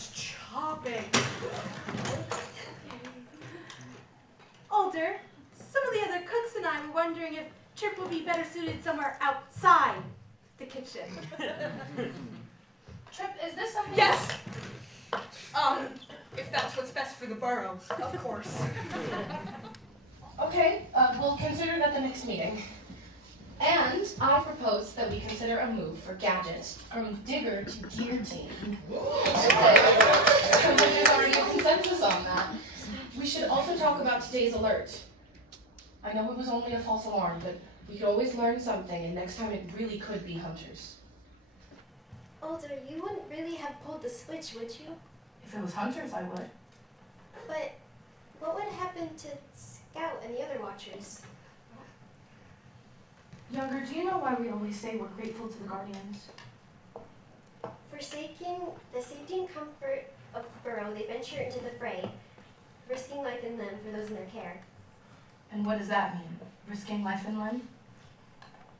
starts chopping. Older, some of the other cooks and I were wondering if Chirp would be better suited somewhere outside the kitchen. Trip, is this something? Yes! If that's what's best for the Burrow, of course. Okay, we'll consider it at the next meeting. And I propose that we consider a move for Gadget from Digger to Gear Team. There's already a consensus on that. We should also talk about today's alert. I know it was only a false alarm, but we could always learn something, and next time it really could be hunters. Older, you wouldn't really have pulled the switch, would you? If it was hunters, I would. But what would happen to Scout and the other watchers? Younger, do you know why we always say we're grateful to the Guardians? Forsaking the safety and comfort of Burrow, they venture into the fray, risking life and limb for those in their care. And what does that mean? Risking life and limb?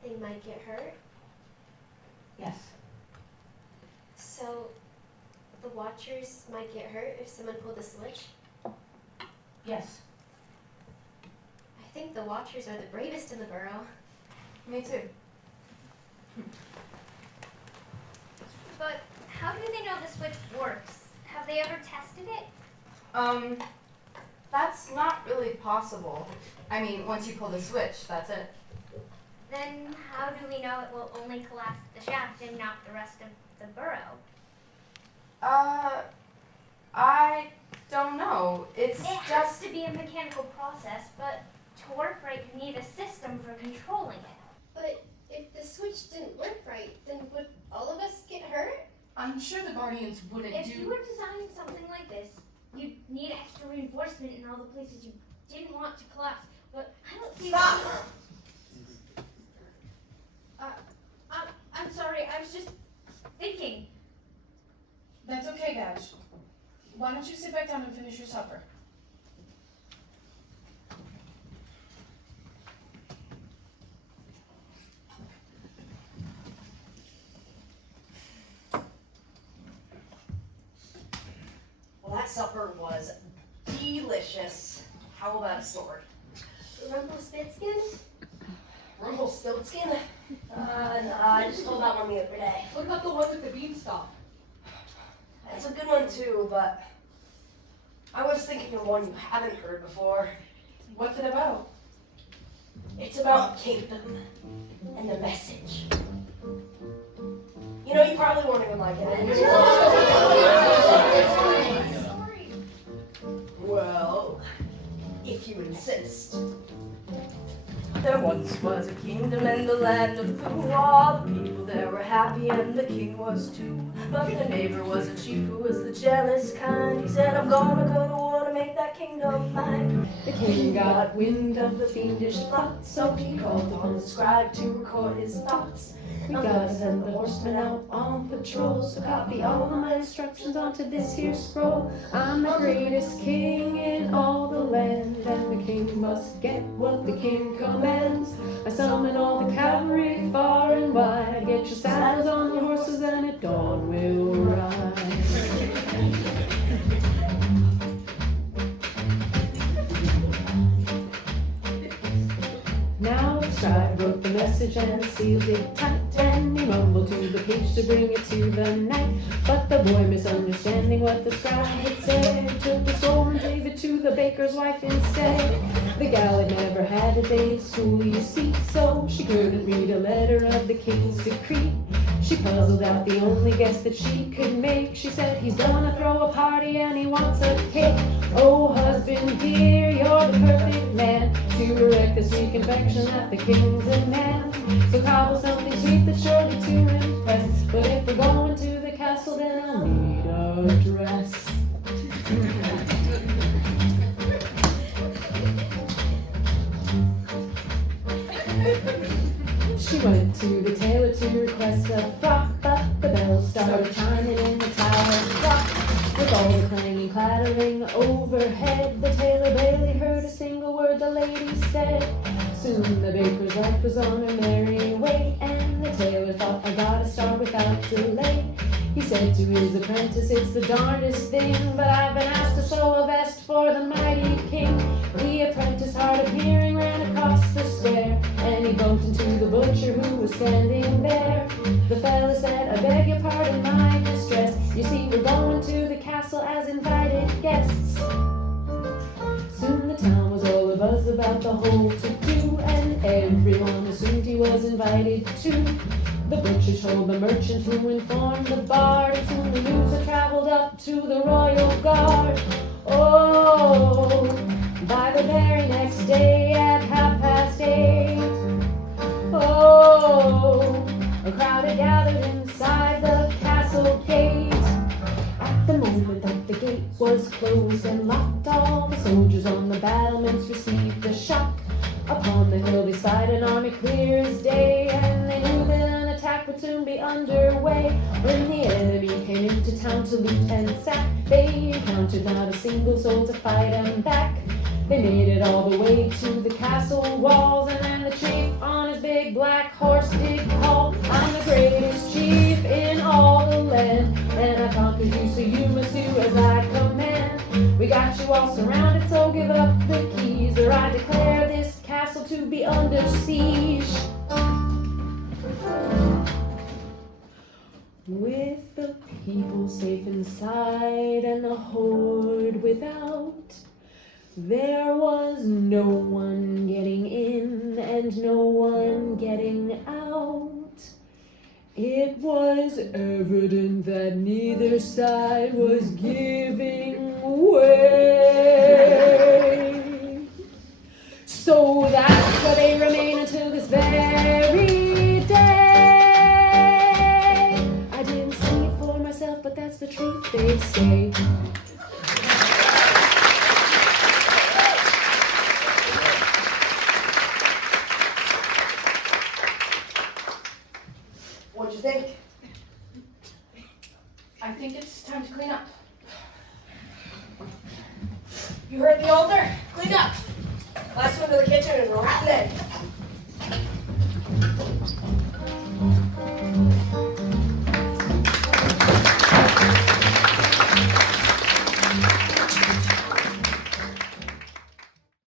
They might get hurt. Yes. So the watchers might get hurt if someone pulled the switch? Yes. I think the watchers are the bravest in the Burrow. Me too. But how do they know the switch works? Have they ever tested it? That's not really possible. I mean, once you pull the switch, that's it. Then how do we know it will only collapse the shaft and not the rest of the Burrow? I don't know. It's It has to be a mechanical process, but to work right, you need a system for controlling it. But if the switch didn't work right, then would all of us get hurt? I'm sure the Guardians wouldn't If do... you were designing something like this, you'd need extra reinforcement in all the places you didn't want to collapse. But I don't see. Stop! I'm sorry. I was just thinking. That's okay, Dash. Why don't you sit back down and finish your supper? Well, that supper was delicious. How about a sword? Rumpelstiltskin? Rumpelstiltskin? No, I just told that one the other day. What about the one with the beanstalk? That's a good one too, but I was thinking of one you haven't heard before. What's it about? It's about kingdom and the message. You know, you probably won't even like it. Well, if you insist. There once was a kingdom in the land of Foo. All the people there were happy and the king was too. But the neighbor was a chief who was the jealous kind. He said, I'm gonna go to war to make that kingdom mine. The king got wind of the fiendish plot, so he called on the scribe to record his thoughts. We gotta send the horsemen out on patrol, so copy all of my instructions onto this here scroll. I'm the greatest king in all the land, and the king must get what the king commands. I summon all the cavalry far and wide. Get your saddles on your horses and at dawn we'll ride. Now the scribe wrote the message and sealed it tight, and he mumbled to the page to bring it to the knight. But the boy, misunderstanding what the scribe had said, took the scroll and gave it to the baker's wife instead. The gal had never had a day at school, you see, so she couldn't read a letter of the king's decree. She puzzled out the only guess that she could make. She said, he's gonna throw a party and he wants a cake. Oh, husband dear, you're the perfect man to erect the sweet confection that the king demands. So cobble something sweet that's surely to impress. But if we're going to the castle, then I'll need a dress. She went to the tailor to request a frock, but the bells started chiming in the tower clock. With all the clanging clattering overhead, the tailor barely heard a single word the lady said. Soon the baker's wife was on her merry way, and the tailor thought, I gotta start without delay. He said to his apprentice, "It's the darndest thing, but I've been asked to sew a vest for the mighty king." The apprentice, hard of hearing, ran across the square, and he bumped into the butcher who was standing there. The fella said, "I beg your pardon, my distress. You see, we're going to the castle as invited guests." Soon the town was all abuzz about the whole to-do, and everyone assumed he was invited too. The butcher told the merchant who informed the bard, and soon the news had traveled up to the royal guard. Oh, by the very next day at 8:30, oh, a crowd had gathered inside the castle gate. At the moment that the gate was closed and locked, all the soldiers on the battlements received a shock. Upon the hill they spied an army clear as day, and they knew that an attack would soon be underway. When the enemy came into town to loot and sack, they encountered not a single soul to fight them back. They made it all the way to the castle walls, and then the chief on his big black horse did call, "I'm the greatest chief in all the land, and I conquered you, so you must do as I command. We got you all surrounded, so give up the keys, or I declare this castle to be under siege." With the people safe inside and the horde without, there was no one getting in and no one getting out. It was evident that neither side was giving way. So that's where they remain until this very day. I didn't see it for myself, but that's the truth they say. What'd you think? I think it's time to clean up. You heard the altar? Clean up. Last one to the kitchen and we're right in.